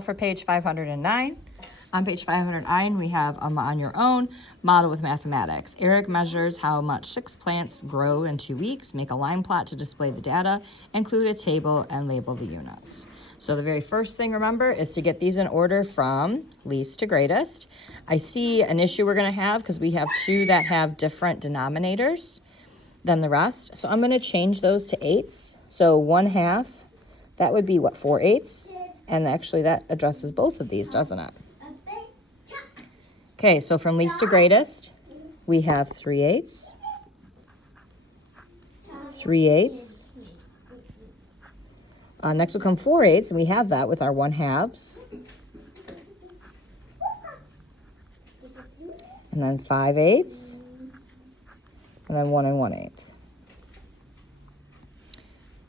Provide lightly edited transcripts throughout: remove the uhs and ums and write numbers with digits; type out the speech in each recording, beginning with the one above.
For page 509. On page 509, we have on your own, model with mathematics. Eric measures how much 6 plants grow in 2 weeks, make a line plot to display the data, include a table, and label the units. So the very first thing, remember, is to get these in order from least to greatest. I see an issue we're going to have because we have 2 that have different denominators than the rest. So I'm going to change those to 8s. So 1/2, that would be what, 4/8? And actually that addresses both of these, doesn't it? Okay, so from least to greatest, we have 3/8, 3/8. Next will come 4/8, and we have that with our 1/2s. And then 5/8, and then 1 1/8.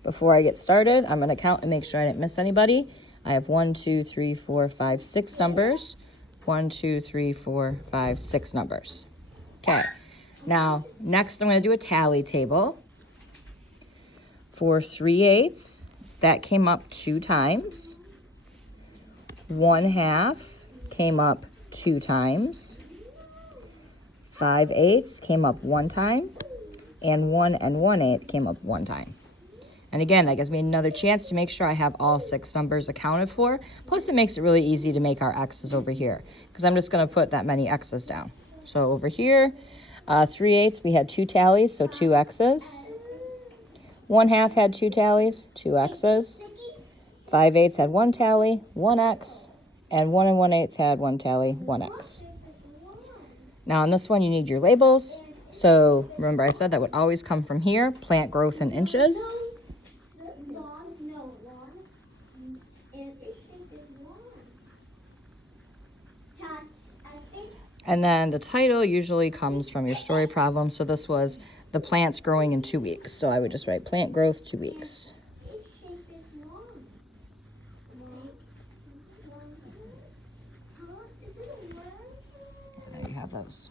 Before I get started, I'm going to count and make sure I didn't miss anybody. I have 1, 2, 3, 4, 5, 6 numbers. 1, 2, 3, 4, 5, 6 numbers. Okay, now next I'm going to do a tally table. For 3/8, that came up 2 times. 1/2 came up 2 times. 5/8 came up 1 time. And 1 1/8 came up 1 time. And again, that gives me another chance to make sure I have all 6 numbers accounted for. Plus, it makes it really easy to make our x's over here, because I'm just going to put that many x's down. So over here, 3/8, we had 2 tallies, so 2 x's. 1/2 had 2 tallies, 2 x's. 5/8 had 1 tally, 1 x. And 1 1/8 had 1 tally, 1 x. Now on this one, you need your labels. So remember I said that would always come from here, plant growth in inches. And then the title usually comes from your story problem. So this was the plants growing in 2 weeks. So I would just write plant growth 2 weeks. And there you have those.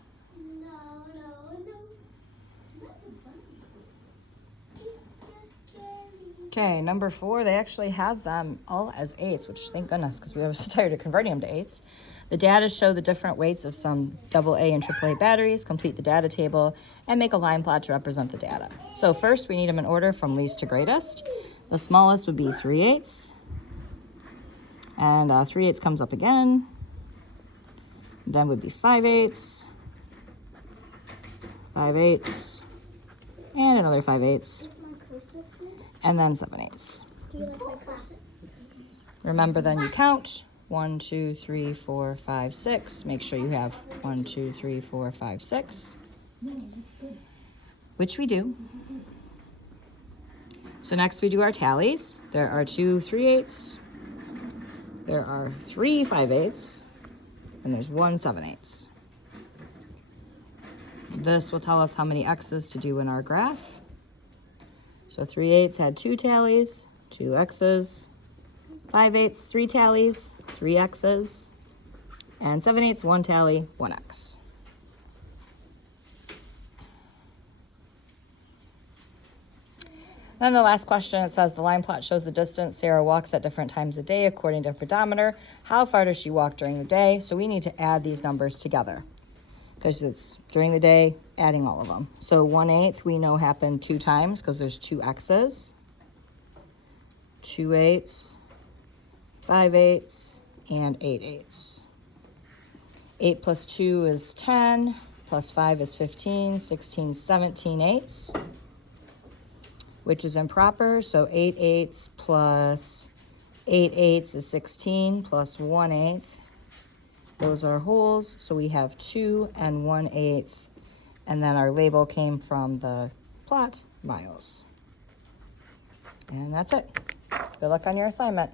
Okay, number 4, they actually have them all as 8s, which thank goodness, because we were tired of converting them to 8s. The data show the different weights of some AA and AAA batteries, complete the data table, and make a line plot to represent the data. So first, we need them in order from least to greatest. The smallest would be 3/8. And 3/8 comes up again. Then would be 5/8, 5/8, and another 5/8. And then 7/8. Remember, then you count 1, 2, 3, 4, 5, 6. Make sure you have 1, 2, 3, 4, 5, 6, which we do. So next we do our tallies. There are 2 3/8, there are 3 5/8, and there's 1 7/8. This will tell us how many x's to do in our graph. So 3/8 had 2 tallies, 2 x's. 5/8, 3 tallies, 3 x's. And 7/8, 1 tally, 1 x. Then the last question, it says the line plot shows the distance Sarah walks at different times of day according to her pedometer. How far does she walk during the day? So we need to add these numbers together, because it's during the day, adding all of them. So 1/8 we know happened 2 times because there's 2 x's. 2/8, 5/8, and 8/8. 8 plus 2 is 10, plus 5 is 15, 16, 17/8, which is improper. So 8/8 plus 8/8 is 16, plus 1/8. Those are wholes, so we have 2 and 1/8, and then our label came from the plot, miles. And that's it. Good luck on your assignment.